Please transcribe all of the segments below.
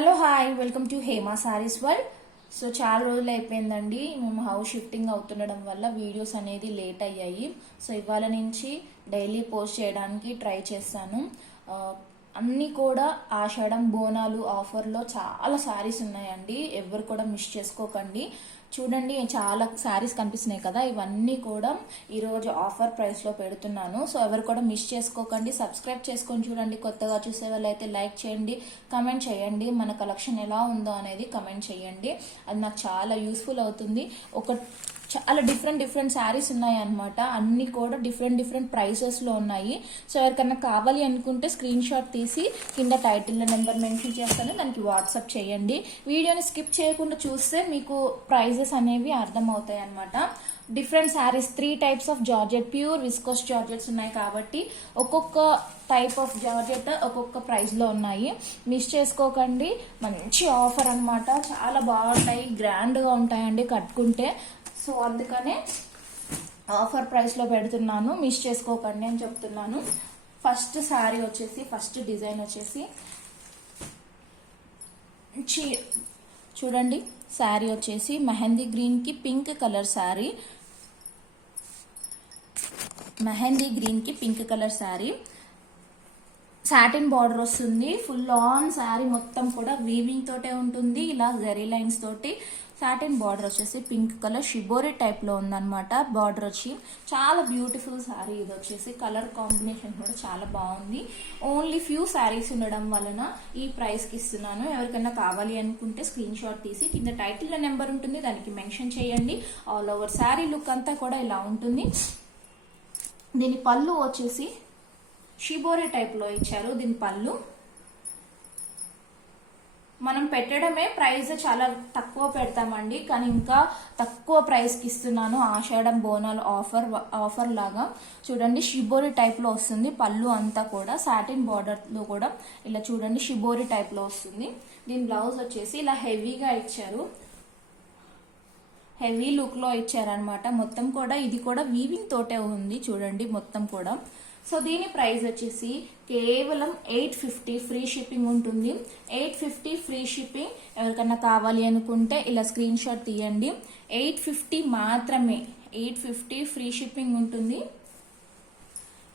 Hello hi welcome to Hema saris world. So చాలా రోజులు అయిపోయిందండి, మేము హౌస్ షిఫ్టింగ్ అవుతుండడం వల్ల వీడియోస్ అనేది లేట్ అయ్యాయి. సో ఇవాళ నుంచి డైలీ పోస్ట్ చేయడానికి ట్రై చేస్తాను. అన్నీ కూడా ఆషాఢం బోనాలు ఆఫర్లో చాలా శారీస్ ఉన్నాయండి, ఎవరు కూడా మిస్ చేసుకోకండి. చూడండి, చాలా శారీస్ కనిపిస్తున్నాయి కదా, ఇవన్నీ కూడా ఈరోజు ఆఫర్ ప్రైస్లో పెడుతున్నాను. సో ఎవరు కూడా మిస్ చేసుకోకండి, సబ్స్క్రైబ్ చేసుకొని చూడండి. కొత్తగా చూసే వాళ్ళు అయితే లైక్ చేయండి, కమెంట్ చేయండి, మన కలెక్షన్ ఎలా ఉందో అనేది కమెంట్ చేయండి. అది నాకు చాలా యూస్ఫుల్ అవుతుంది. చాలా డిఫరెంట్ శారీస్ ఉన్నాయి అనమాట, అన్ని కూడా డిఫరెంట్ ప్రైసెస్లో ఉన్నాయి. సో ఎవరికన్నా కావాలి అనుకుంటే స్క్రీన్ షాట్ తీసి కింద టైటిల్లో నెంబర్ మెన్షన్ చేస్తాను, దానికి వాట్సాప్ చేయండి. వీడియోని స్కిప్ చేయకుండా చూస్తే మీకు ప్రైజెస్ అనేవి అర్థమవుతాయి అనమాట. Different saris, 3 types of georgette, pure viscose georgettes ఉన్నాయి కాబట్టి ఒక్కొక్క టైప్ ఆఫ్ జార్జెట్ ఒక్కొక్క ప్రైస్లో ఉన్నాయి. మిస్ చేసుకోకండి, మంచి ఆఫర్ అనమాట, చాలా బాగుంటాయి, గ్రాండ్గా ఉంటాయండి కట్టుకుంటే. సో అందుకనే ఆఫర్ ప్రైస్లో పెడుతున్నాను, మిస్ చేసుకోకండి అని చెప్తున్నాను. ఫస్ట్ శారీ వచ్చేసి, ఫస్ట్ డిజైన్ వచ్చేసి చూడండి, శారీ వచ్చేసి మెహందీ గ్రీన్కి పింక్ కలర్ శారీ, మెహందీ గ్రీన్కి pink colour sari, satin border వస్తుంది. ఫుల్ ఆన్ శారీ మొత్తం కూడా వీవింగ్ తోటే ఉంటుంది, ఇలా జరీ లైన్స్ తోటి. సాటిన్ బార్డర్ వచ్చేసి పింక్ కలర్ షిబోరి టైప్లో ఉందన్నమాట. బార్డర్ వచ్చి చాలా బ్యూటిఫుల్ శారీ. ఇది వచ్చేసి కలర్ కాంబినేషన్ కూడా చాలా బాగుంది. ఓన్లీ ఫ్యూ శారీస్ ఉండడం వలన ఈ ప్రైస్కి ఇస్తున్నాను. ఎవరికైనా కావాలి అనుకుంటే స్క్రీన్ షాట్ తీసి కింద టైటిల్లో నెంబర్ ఉంటుంది, దానికి మెన్షన్ చేయండి. ఆల్ ఓవర్ శారీ లుక్ అంతా కూడా ఇలా ఉంటుంది. దీని పళ్ళు వచ్చేసి షిబోరి టైప్లో ఇచ్చారు. దీని పళ్ళు మనం పెట్టడమే ప్రైస్ చాలా తక్కువ పెడతామండి, కానీ ఇంకా తక్కువ ప్రైస్కి ఇస్తున్నాను. ఆషాఢం బోనాలు ఆఫర్ లాగా చూడండి, షిబోరి టైప్లో వస్తుంది. పళ్ళు అంతా కూడా సాటిన్ బార్డర్లో కూడా ఇలా చూడండి షిబోరి టైప్లో వస్తుంది. దీని బ్లౌజ్ వచ్చేసి ఇలా హెవీగా ఇచ్చారు, హెవీ లుక్లో ఇచ్చారనమాట. మొత్తం కూడా ఇది కూడా వీవింగ్ తోటే ఉంది చూడండి మొత్తం కూడా. సో దీని ప్రైస్ వచ్చేసి కేవలం 850, ఫ్రీ షిప్పింగ్ ఉంటుంది. 850 ఫ్రీ షిప్పింగ్. ఎవరికన్నా కావాలి అనుకుంటే ఇలా స్క్రీన్ షాట్ తీయండి. 850 మాత్రమే, 850 ఫ్రీ షిప్పింగ్ ఉంటుంది.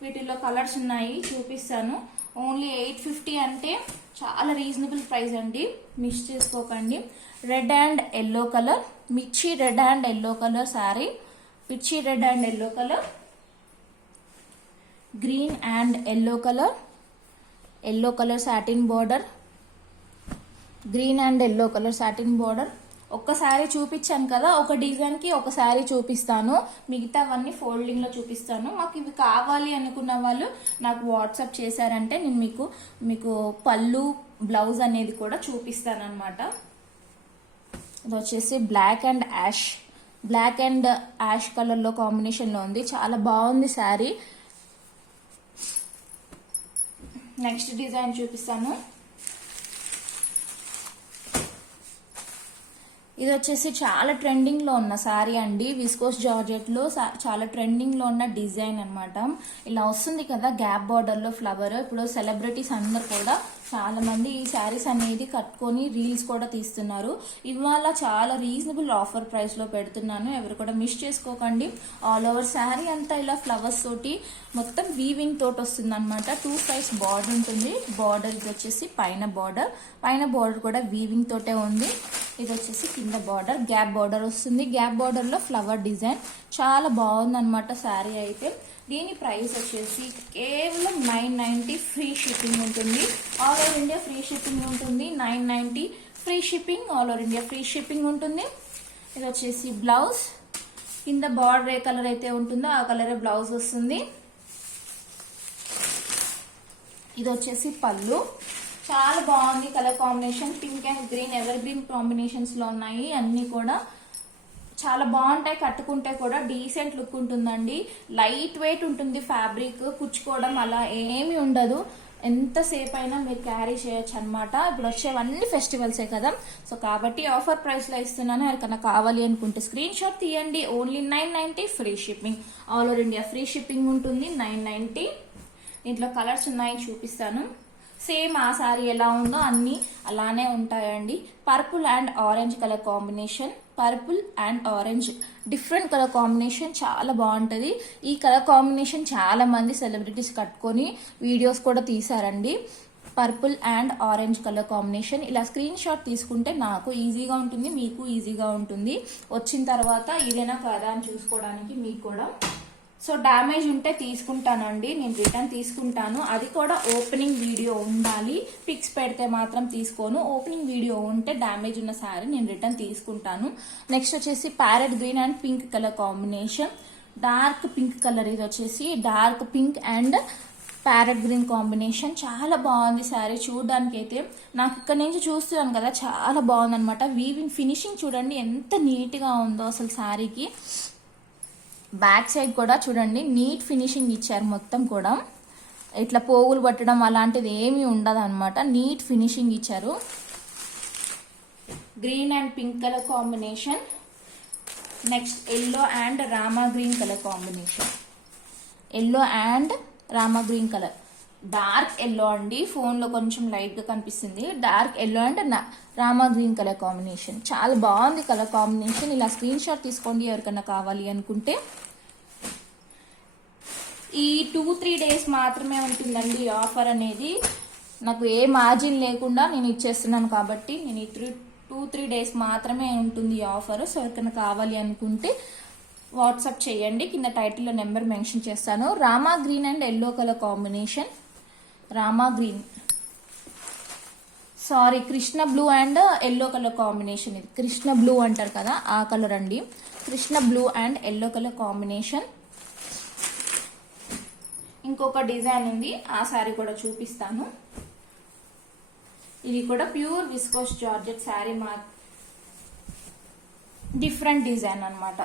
వీటిలో కలర్స్ ఉన్నాయి, చూపిస్తాను. ఓన్లీ 850 అంటే చాలా రీజనబుల్ ప్రైస్ అండి, మిస్ చేసుకోకండి. రెడ్ అండ్ ఎల్లో కలర్, మిర్చి red and yellow colour sari, మిర్చి red and yellow colour, green and yellow colour satin border, green and yellow colour satin border. ఒక్కసారి చూపించాను కదా, ఒక డిజైన్కి ఒక శారీ చూపిస్తాను, మిగతావన్నీ ఫోల్డింగ్లో చూపిస్తాను. మాకు ఇవి కావాలి అనుకున్న వాళ్ళు నాకు వాట్సాప్ చేశారంటే నేను మీకు పళ్ళు బ్లౌజ్ అనేది కూడా చూపిస్తాను అనమాట. ఇది వచ్చేసి బ్లాక్ అండ్ యాష్ కలర్లో కాంబినేషన్లో ఉంది, చాలా బాగుంది శారీ. నెక్స్ట్ డిజైన్ చూపిస్తాను. ఇది వచ్చేసి చాలా ట్రెండింగ్లో ఉన్న శారీ అండి, విస్కోస్ జార్జెట్లో చాలా ట్రెండింగ్లో ఉన్న డిజైన్ అనమాట. ఇలా వస్తుంది కదా గ్యాప్ బార్డర్లో ఫ్లవర్. ఇప్పుడు సెలబ్రిటీస్ అందరు కూడా చాలా మంది ఈ శారీస్ అనేది కట్టుకొని రీల్స్ కూడా తీస్తున్నారు. ఇవాళ చాలా రీజనబుల్ ఆఫర్ ప్రైస్లో పెడుతున్నాను, ఎవరు కూడా మిస్ చేసుకోకండి. ఆల్ ఓవర్ శారీ అంతా ఇలా ఫ్లవర్స్ తోటి మొత్తం వీవింగ్ తోటి వస్తుంది అనమాట. 2 sides బార్డర్ ఉంటుంది. బార్డర్ ఇది వచ్చేసి పైన బార్డర్ కూడా వీవింగ్ తోటే ఉంది. ఇది వచ్చేసి కింద బార్డర్, గ్యాప్ బార్డర్ వస్తుంది. గ్యాప్ బార్డర్లో ఫ్లవర్ డిజైన్ చాలా బాగుంది అనమాట శారీ అయితే. దీని ప్రైస్ వచ్చేసి కేవలం 990 ఫ్రీ షిప్పింగ్ ఉంటుంది. All over India free shipping ఉంటుంది. 990 free shipping, all over India free shipping ఉంటుంది. ఇది వచ్చేసి బ్లౌజ్, కింద బార్డర్ ఏ కలర్ అయితే ఉంటుందో ఆ కలరే బ్లౌజ్ వస్తుంది. ఇది వచ్చేసి పళ్ళు, చాలా బాగుంది colour combination. Pink and green evergreen కాంబినేషన్స్లో ఉన్నాయి. అన్నీ కూడా చాలా బాగుంటాయి, కట్టుకుంటే కూడా డీసెంట్ లుక్ ఉంటుందండి. లైట్ వెయిట్ ఉంటుంది ఫ్యాబ్రిక్, కుచ్చుకోవడం అలా ఏమీ ఉండదు. ఎంతసేపు అయినా మీరు క్యారీ చేయొచ్చు అనమాట. ఇప్పుడు వచ్చేవన్నీ ఫెస్టివల్సే కదా, సో కాబట్టి ఆఫర్ ప్రైస్లో ఇస్తున్నాను. ఎవరికైనా కావాలి అనుకుంటే స్క్రీన్ షాట్ తీయండి. Only 990 free shipping, all over India free shipping ఉంటుంది. 990. దీంట్లో కలర్స్ ఉన్నాయి, చూపిస్తాను. సేమ్ ఆ శారీ ఎలా ఉందో అన్ని అలానే ఉంటాయండి. Purple and orange colour combination, purple and orange different colour combination, చాలా బాగుంటుంది. ఈ కలర్ కాంబినేషన్ చాలా మంది సెలబ్రిటీస్ కట్టుకొని వీడియోస్ కూడా తీసారండి. Purple and orange colour combination. ఇలా స్క్రీన్ షాట్ తీసుకుంటే నాకు ఈజీగా ఉంటుంది, మీకు ఈజీగా ఉంటుంది. వచ్చిన తర్వాత ఇదేనా కాదా అని చూసుకోవడానికి మీకు కూడా. సో డ్యామేజ్ ఉంటే తీసుకుంటానండి, నేను రిటర్న్ తీసుకుంటాను. అది కూడా ఓపెనింగ్ వీడియో ఉండాలి, పిక్స్ పెడితే మాత్రం తీసుకోను. ఓపెనింగ్ వీడియో ఉంటే డ్యామేజ్ ఉన్న శారీ నేను రిటర్న్ తీసుకుంటాను. నెక్స్ట్ వచ్చేసి parrot green and pink colour combination, dark pink colour. ఇది వచ్చేసి dark pink and parrot green combination. చాలా బాగుంది శారీ చూడడానికి అయితే. నాకు ఇక్కడ నుంచి చూస్తున్నాను కదా, చాలా బాగుంది అనమాట. వీవింగ్ ఫినిషింగ్ చూడండి ఎంత నీట్గా ఉందో అసలు శారీకి. బ్యాక్ సైడ్ కూడా చూడండి నీట్ ఫినిషింగ్ ఇచ్చారు. మొత్తం కూడా ఇట్లా పోగులు పట్టడం అలాంటిది ఏమీ ఉండదు అనమాట, నీట్ ఫినిషింగ్ ఇచ్చారు. Green and pink colour combination. Next yellow and Rama green colour combination, yellow and Rama green colour. Dark yellow అండి, ఫోన్లో కొంచెం లైట్గా కనిపిస్తుంది. Dark yellow and Rama green colour combination. చాలా బాగుంది కలర్ కాంబినేషన్. ఇలా స్క్రీన్ షాట్ తీసుకోండి ఎవరికైనా కావాలి అనుకుంటే. ఈ 2-3 డేస్ మాత్రమే ఉంటుందండి ఈ ఆఫర్ అనేది. నాకు ఏ మార్జిన్ లేకుండా నేను ఇచ్చేస్తున్నాను కాబట్టి నేను ఈ 2-3 డేస్ మాత్రమే ఉంటుంది ఈ ఆఫర్. సో ఎవరికైనా కావాలి అనుకుంటే వాట్సాప్ చేయండి, కింద టైటిల్లో నెంబర్ మెన్షన్ చేస్తాను. Rama green and yellow colour combination, Rama green sorry Krishna blue and yellow colour combination. ఇది కృష్ణ బ్లూ అంటారు కదా ఆ కలర్ అండి, Krishna blue and yellow colour combination. ఇంకొక డిజైన్ ఉంది, ఆ శారీ కూడా చూపిస్తాను. ఇది కూడా pure viscose georgette sari, different design అనమాట.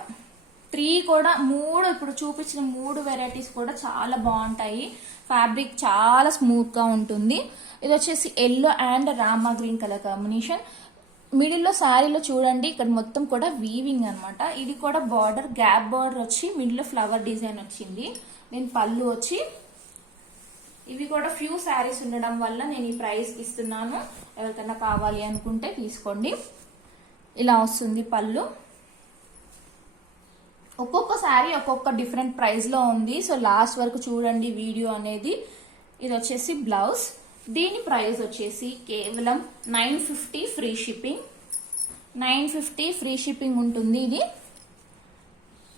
3 కూడా 3 ఇప్పుడు చూపించిన 3 వెరైటీస్ కూడా చాలా బాగుంటాయి. ఫ్యాబ్రిక్ చాలా స్మూత్ గా ఉంటుంది. ఇది వచ్చేసి yellow and Rama green colour combination. మిడిల్లో శారీలో చూడండి ఇక్కడ మొత్తం కూడా వీవింగ్ అనమాట. ఇది కూడా బార్డర్ గ్యాప్ బార్డర్ వచ్చి మిడిల్లో ఫ్లవర్ డిజైన్ వచ్చింది. దీని పళ్ళు వచ్చి, ఇవి కూడా ఫ్యూ శారీస్ ఉండడం వల్ల నేను ఈ ప్రైస్ ఇస్తున్నాను. ఎవరికైనా కావాలి అనుకుంటే తీసుకోండి. ఇలా వస్తుంది పళ్ళు. ఒక్కొక్క శారీ ఒక్కొక్క డిఫరెంట్ ప్రైస్ లో ఉంది. సో లాస్ట్ వరకు చూడండి వీడియో అనేది. ఇది వచ్చేసి బ్లౌజ్, దీని ప్రైస్ వచ్చేసి కేవలం 950 ఫ్రీ షిప్పింగ్. 950 ఫ్రీ షిప్పింగ్ ఉంటుంది. ఇది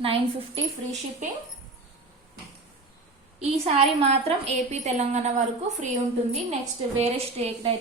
950 ఫ్రీ షిప్పింగ్. ఈ శారీ మాత్రం ఏపీ తెలంగాణ వరకు ఫ్రీ ఉంటుంది. నెక్స్ట్ వేరే స్టేట్ అయితే